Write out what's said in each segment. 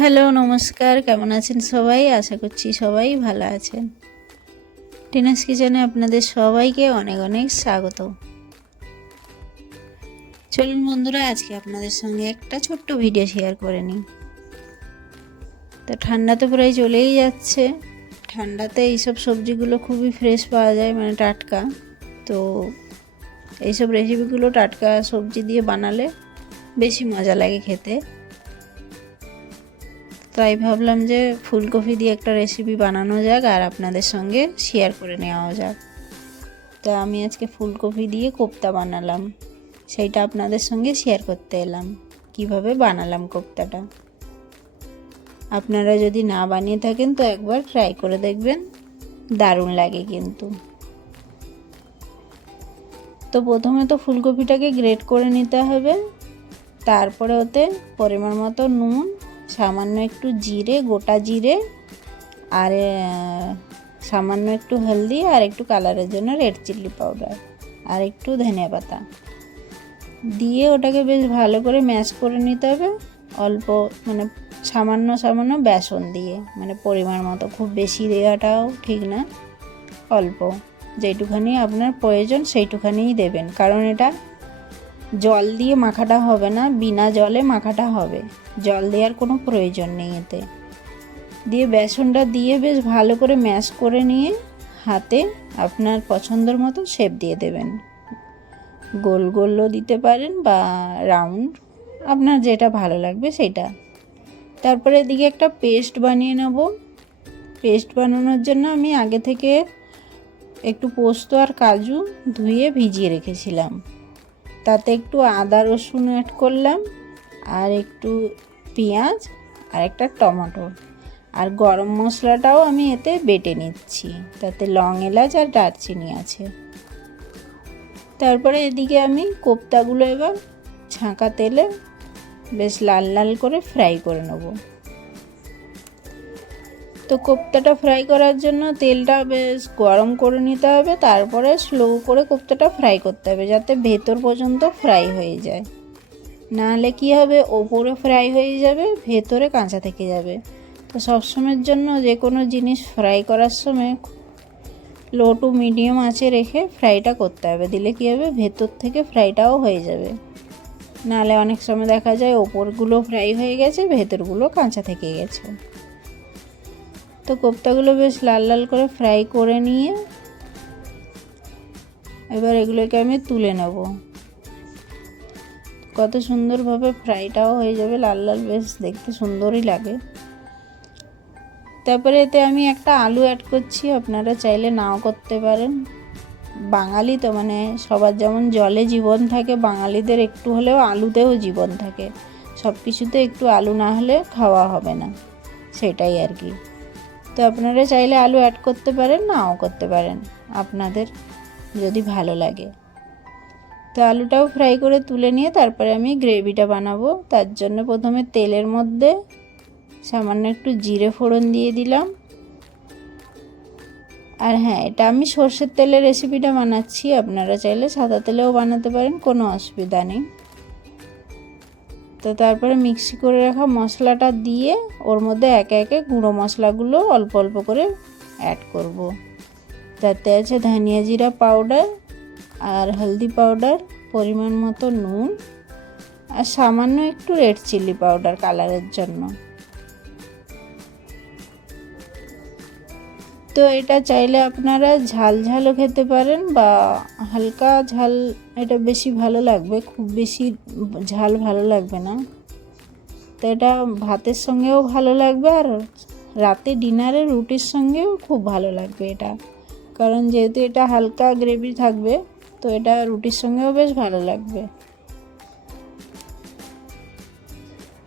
Hello নমস্কার, কেমন আছেন সবাই? আশা করছি সবাই ভালো আছেন। টিনাস কিচেনে আপনাদের সবাইকে অনেক অনেক স্বাগত। চলুন বন্ধুরা, আজকে আপনাদের সঙ্গে একটা ছোট্ট ভিডিও শেয়ার করে নিই। তো ঠান্ডা তো প্রায় চলেই যাচ্ছে। ঠান্ডাতে এইসব সবজিগুলো খুবই ফ্রেশ পাওয়া যায়, মানে টাটকা। তো এইসব রেসিপিগুলো টাটকা সবজি দিয়ে বানালে বেশি মজা লাগে খেতে। তাই ভাবলাম যে ফুলকপি দিয়ে একটা রেসিপি বানানো যাক আর আপনাদের সঙ্গে শেয়ার করে নেওয়া যাক। তা আমি আজকে ফুলকপি দিয়ে কোফতা বানালাম, সেইটা আপনাদের সঙ্গে শেয়ার করতে এলাম। কিভাবে বানালাম কোফতাটা, আপনারা যদি না বানিয়ে থাকেন তো একবার ট্রাই করে দেখবেন, দারুণ লাগে কিন্তু। তো প্রথমে তো ফুলকপিটাকে গ্রেট করে নিতে হবে, তারপরে ওতে পরিমাণ মতো নুন, সামান্য একটু জিরে, গোটা জিরে, আর সামান্য একটু হলদি, আর একটু কালারের জন্য রেড চিলি পাউডার, আর একটু ধনিয়া পাতা দিয়ে ওটাকে বেশ ভালো করে ম্যাশ করে নিতে হবে। অল্প মানে সামান্য সামান্য বেসন দিয়ে, মানে পরিমাণ মতো, খুব বেশি দেওয়াটাও ঠিক না, অল্প যেটুখানি আপনার প্রয়োজন সেইটুখানিই দেবেন। কারণ এটা জল দিয়ে মাখাটা হবে না, বিনা জলে মাখাটা হবে, জল দেওয়ার কোনো প্রয়োজন নেই এতে। দিয়ে বেসনটা দিয়ে বেশ ভালো করে ম্যাশ করে নিয়ে হাতে আপনার পছন্দের মতো শেপ দিয়ে দেবেন। গোল গোলও দিতে পারেন বা রাউন্ড, আপনার যেটা ভালো লাগবে সেটা। তারপরে এদিকে একটা পেস্ট বানিয়ে নেব। পেস্ট বানানোর জন্য আমি আগে থেকে একটু পোস্ত আর কাজু ধুয়ে ভিজিয়ে রেখেছিলাম, তাতে একটু আদা রসুন অ্যাড করলাম, আর একটু পেঁয়াজ, আর একটা টমেটো, আর গরম মশলাটাও আমি এতে বেটে নিচ্ছি, তাতে লং এলাচ আর দারচিনি আছে। তারপরে এদিকে আমি কোফতাগুলো এবার ছাঁকা তেলে বেশ লাল লাল করে ফ্রাই করে নেব। তো কোফতাটা ফ্রাই করার জন্য তেলটা বেশ গরম করে নিতে হবে, তারপরে স্লো করে কোফতাটা ফ্রাই করতে হবে, যাতে ভেতর পর্যন্ত ফ্রাই হয়ে যায়। নাহলে কী হবে, ওপরে ফ্রাই হয়ে যাবে, ভেতরে কাঁচা থেকে যাবে। তো সবসময়ের জন্য যে কোনো জিনিস ফ্রাই করার সময় লো টু মিডিয়াম আঁচে রেখে ফ্রাইটা করতে হবে, দিলে কী হবে, ভেতর থেকে ফ্রাইটাও হয়ে যাবে। নাহলে অনেক সময় দেখা যায় ওপরগুলো ফ্রাই হয়ে গেছে, ভেতরগুলো কাঁচা থেকে গেছে। তো কোফতাগুলো বেশ লাল লাল করে ফ্রাই করে নিয়ে এবার এগুলোকে আমি তুলে নেব। কত সুন্দরভাবে ফ্রাইটাও হয়ে যাবে, লাল লাল, বেশ দেখতে সুন্দরই লাগে। তারপরে এতে আমি একটা আলু অ্যাড করছি, আপনারা চাইলে নাও করতে পারেন। বাঙালি তো, মানে সবার যেমন জলে জীবন থাকে, বাঙালিদের একটু হলেও আলুতেও জীবন থাকে। সব কিছুতে একটু আলু না হলে খাওয়া হবে না, সেটাই আর কি। তো আপনারা চাইলে আলু অ্যাড করতে পারেন, নাও করতে পারেন, আপনাদের যদি ভালো লাগে। তো আলুটাও ফ্রাই করে তুলে নিয়ে তারপরে আমি গ্রেভিটা বানাবো। তার জন্য প্রথমে তেলের মধ্যে সামান্য একটু জিরে ফোড়ন দিয়ে দিলাম। আর হ্যাঁ, এটা আমি সর্ষের তেলের রেসিপিটা বানাচ্ছি, আপনারা চাইলে সাদা তেলেও বানাতে পারেন, কোনো অসুবিধা নেই। তো তারপরে মিক্সি করে রাখা মশলাটা দিয়ে ওর মধ্যে একে একে গুঁড়ো মশলাগুলো অল্প অল্প করে অ্যাড করব। তাতে আছে ধনিয়া জিরা পাউডার, আর হলদি পাউডার, পরিমাণ মতো নুন, আর সামান্য একটু রেড চিলি পাউডার কালারের জন্য। তো এটা চাইলে আপনারা ঝাল ঝালও খেতে পারেন বা হালকা ঝাল, এটা বেশি ভালো লাগবে, খুব বেশি ঝাল ভালো লাগবে না। তো এটা ভাতের সঙ্গেও ভালো লাগবে, আর রাতে ডিনারে রুটির সঙ্গেও খুব ভালো লাগবে এটা, কারণ যেহেতু এটা হালকা গ্রেভি থাকবে, তো এটা রুটির সঙ্গেও বেশ ভালো লাগবে।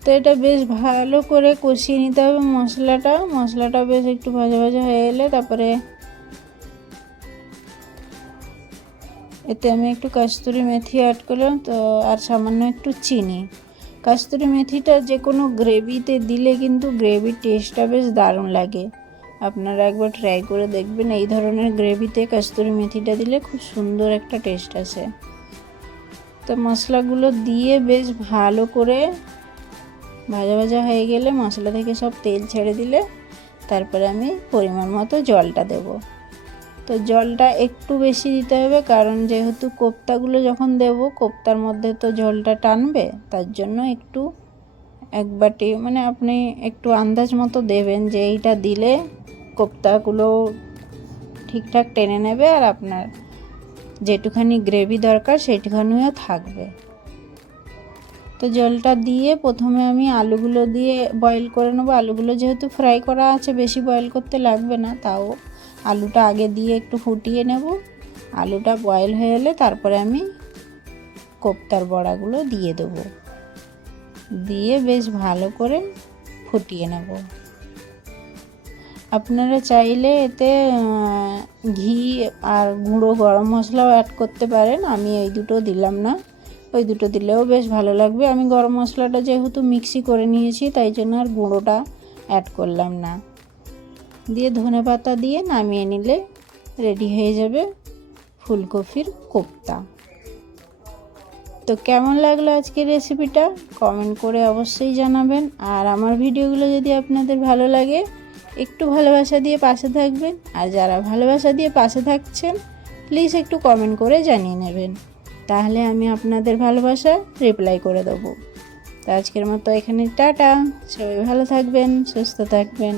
তো এটা বেশ ভালো করে কষিয়ে নিতে হবে মশলাটা বেশ একটু ভাজা ভাজা হয়ে গেলে তারপরে এতে আমি একটু কস্তুরি মেথি অ্যাড করলাম, তো আর সামান্য একটু চিনি। কস্তুরি মেথিটা যে কোনো গ্রেভিতে দিলে কিন্তু গ্রেভির টেস্টটা বেশ দারুণ লাগে, আপনারা একবার ট্রাই করে দেখবেন। এই ধরনের গ্রেভিতে কস্তুরি মেথিটা দিলে খুব সুন্দর একটা টেস্ট আসে। তো মশলাগুলো দিয়ে বেশ ভালো করে ভাজা ভাজা হয়ে গেলে মশলা থেকে সব তেল ছেড়ে দিলে তারপরে আমি পরিমাণ মতো জলটা দেব। তো জলটা একটু বেশি দিতে হবে, কারণ যেহেতু কোপ্তাগুলো যখন দেব কোপ্তার মধ্যে তো জলটা টানবে, তার জন্য একটু এক বাটি মানে আপনি একটু আন্দাজ মতো দেবেন যে এইটা দিলে কোপ্তাগুলো ঠিকঠাক টেনে নেবে আর আপনার যেটুখানি গ্রেভি দরকার সেইটুখানিও থাকবে। তো জলটা দিয়ে প্রথমে আমি আলুগুলো দিয়ে বয়েল করে নেবো। আলুগুলো যেহেতু ফ্রাই করা আছে বেশি বয়েল করতে লাগবে না, তাও আলুটা আগে দিয়ে একটু ফুটিয়ে নেব। আলুটা বয়েল হয়ে গেলে তারপরে আমি কোপ্তার বড়াগুলো দিয়ে দেবো, দিয়ে বেশ ভালো করে ফুটিয়ে নেব। আপনারা চাইলে এতে ঘি আর গুঁড়ো গরম মশলাও অ্যাড করতে পারেন, আমি এই দুটো দিলাম না, ওই দুটো দিলেও বেশ ভালো লাগবে। আমি গরম মশলাটা যেহেতু মিক্সি করে নিয়েছি তাই জন্য আর গুঁড়োটা অ্যাড করলাম না। দিয়ে ধনেপাতা দিয়ে নামিয়ে নিলে রেডি হয়ে যাবে ফুলকপির কোপ্তা। তো কেমন লাগলো আজকের রেসিপিটা কমেন্ট করে অবশ্যই জানাবেন। আর আমার ভিডিওগুলো যদি আপনাদের ভালো লাগে একটু ভালোবাসা দিয়ে পাশে থাকবেন, আর যারা ভালোবাসা দিয়ে পাশে থাকছেন প্লিজ একটু কমেন্ট করে জানিয়ে নেবেন, তাহলে আমি আপনাদের ভালোবাসা রিপ্লাই করে দেবো। তো আজকের মতো এখানে টাটা, সবাই ভালো থাকবেন, সুস্থ থাকবেন।